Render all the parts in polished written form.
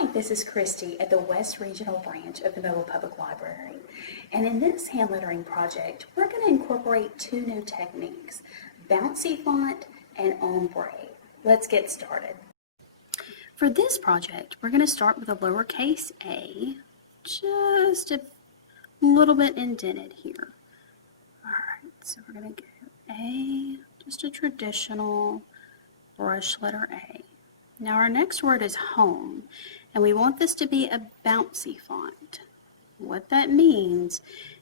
Hi, this is Christie at the West Regional Branch of the Mobile Public Library. And in this hand lettering project, we're going to incorporate two new techniques, Bouncy Font and Ombre. Let's get started. For this project, we're going to start with a lowercase a, just a little bit indented here. Alright, so we're going to go A, just a traditional brush letter A. Now our next word is home, and we want this to be a bouncy font. What that means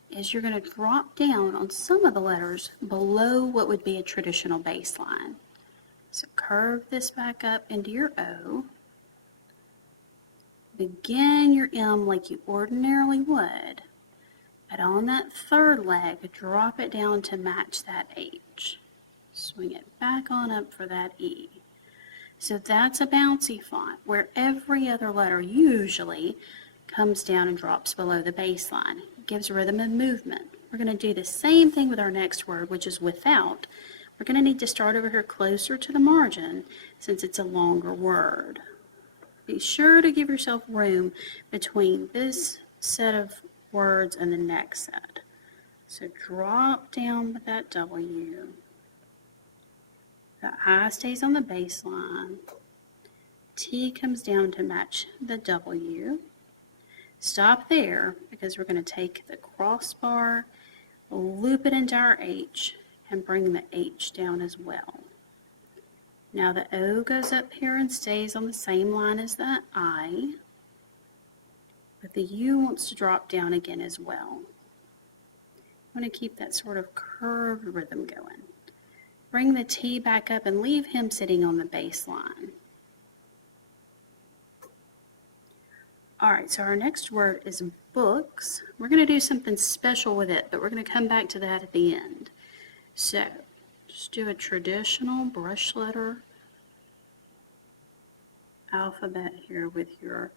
is you're going to drop down on some of the letters below what would be a traditional baseline. So curve this back up into your O. Begin your M like you ordinarily would, but on that third leg, drop it down to match that H. Swing it back on up for that E. So that's a bouncy font where every other letter usually comes down and drops below the baseline. It gives rhythm and movement. We're going to do the same thing with our next word, which is without. We're going to need to start over here closer to the margin since it's a longer word. Be sure to give yourself room between this set of words and the next set. So drop down with that W. The I stays on the baseline. T comes down to match the W. Stop there because we're going to take the crossbar, loop it into our H, and bring the H down as well. Now the O goes up here and stays on the same line as the I, but the U wants to drop down again as well. I'm going to keep that sort of curved rhythm going. Bring the T back up and leave him sitting on the baseline. Alright, so our next word is books. We're going to do something special with it, but we're going to come back to that at the end. So, just do a traditional brush letter alphabet here with your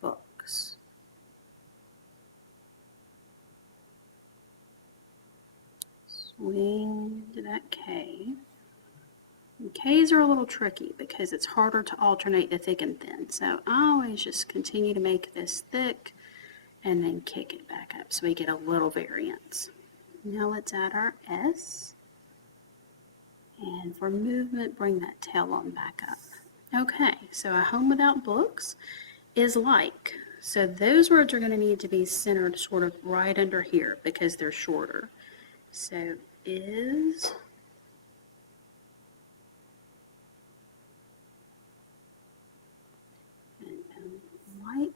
books. Swing to that K. And K's are a little tricky because it's harder to alternate the thick and thin. So I always just continue to make this thick and then kick it back up so we get a little variance. Now let's add our S. And for movement, bring that tail on back up. Okay, so a home without books is like. So those words are going to need to be centered sort of right under here because they're shorter. So is and like.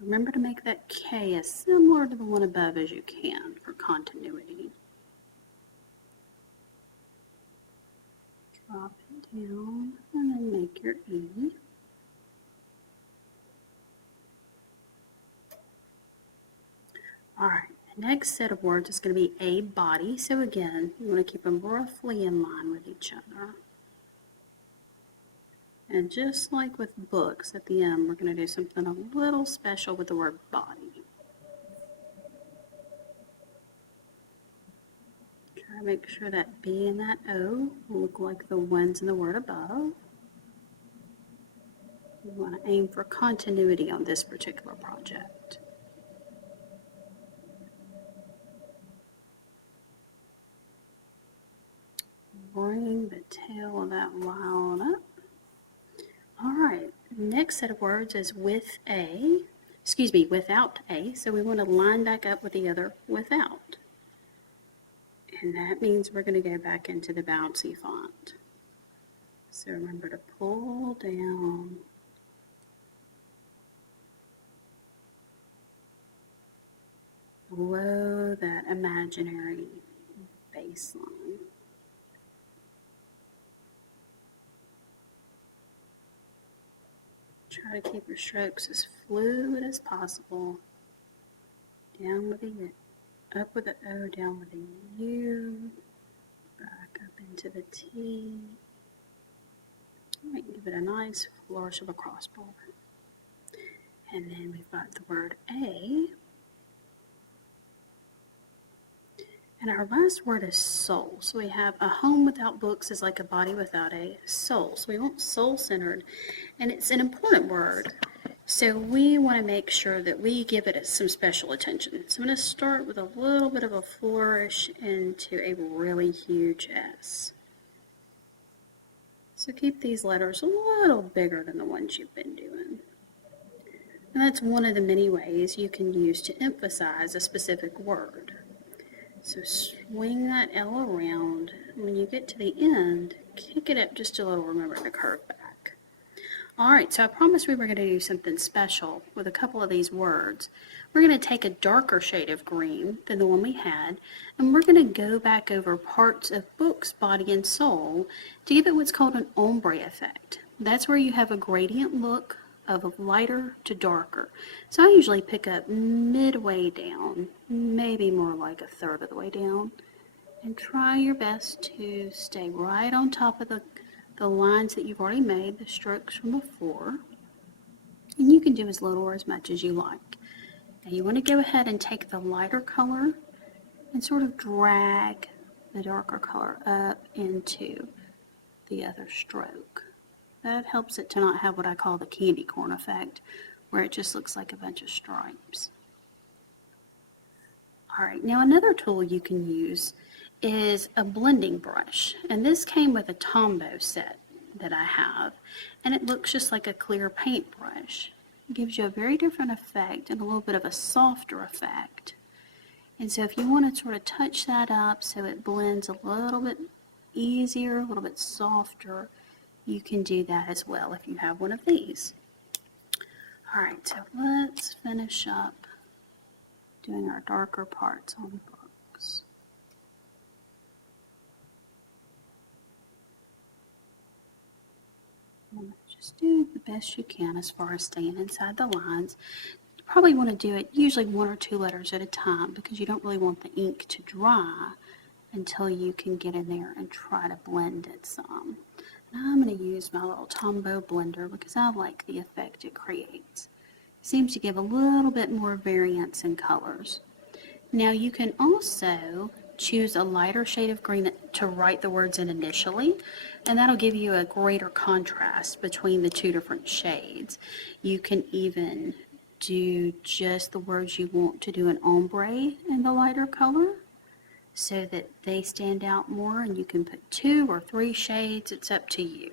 Remember to make that K as similar to the one above as you can for continuity. Drop it down and then make your E. Alright, the next set of words is going to be a body. So again, you want to keep them roughly in line with each other. And just like with books at the end, we're going to do something a little special with the word body. Try to make sure that B and that O look like the ones in the word above. We want to aim for continuity on this particular project. Bring the tail of that Y on up. Alright, next set of words is without A, so we want to line back up with the other without. And that means we're going to go back into the bouncy font. So remember to pull down below that imaginary baseline. Try to keep your strokes as fluid as possible. Down with the up with the O, down with the U, back up into the T. Might give it a nice flourish of a crossbar. And then we've got the word A. And our last word is soul. So we have a home without books is like a body without a soul. So we want soul-centered, and it's an important word. So we want to make sure that we give it some special attention. So I'm going to start with a little bit of a flourish into a really huge S. So keep these letters a little bigger than the ones you've been doing. And that's one of the many ways you can use to emphasize a specific word. So swing that L around. When you get to the end, kick it up just a little, remember to curve back. Alright, so I promised we were going to do something special with a couple of these words. We're going to take a darker shade of green than the one we had, and we're going to go back over parts of books, body, and soul to give it what's called an ombre effect. That's where you have a gradient look of lighter to darker. So I usually pick up midway down, maybe more like a third of the way down, and try your best to stay right on top of the lines that you've already made, the strokes from before. And you can do as little or as much as you like. Now you want to go ahead and take the lighter color and sort of drag the darker color up into the other stroke. That helps it to not have what I call the candy corn effect, where it just looks like a bunch of stripes. Alright, now another tool you can use is a blending brush, and this came with a Tombow set that I have, and it looks just like a clear paintbrush. It gives you a very different effect and a little bit of a softer effect. And so if you want to sort of touch that up so it blends a little bit easier, a little bit softer, you can do that as well if you have one of these. Alright, so let's finish up doing our darker parts on books. Just do the best you can as far as staying inside the lines. You probably want to do it usually 1 or 2 letters at a time because you don't really want the ink to dry until you can get in there and try to blend it some. Now I'm going to use my little Tombow blender because I like the effect it creates. It seems to give a little bit more variance in colors. Now you can also choose a lighter shade of green to write the words in initially, and that'll give you a greater contrast between the 2 different shades. You can even do just the words you want to do an ombre in the lighter color so that they stand out more, and you can put 2 or 3 shades. It's up to you.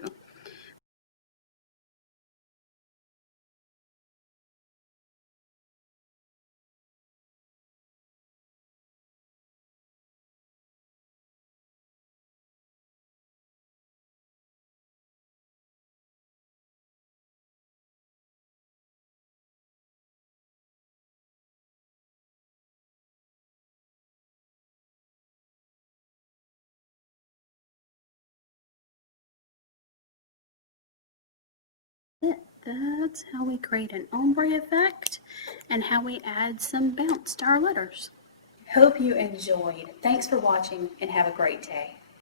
That's how we create an ombre effect and how we add some bounce to our letters. Hope you enjoyed. Thanks for watching and have a great day.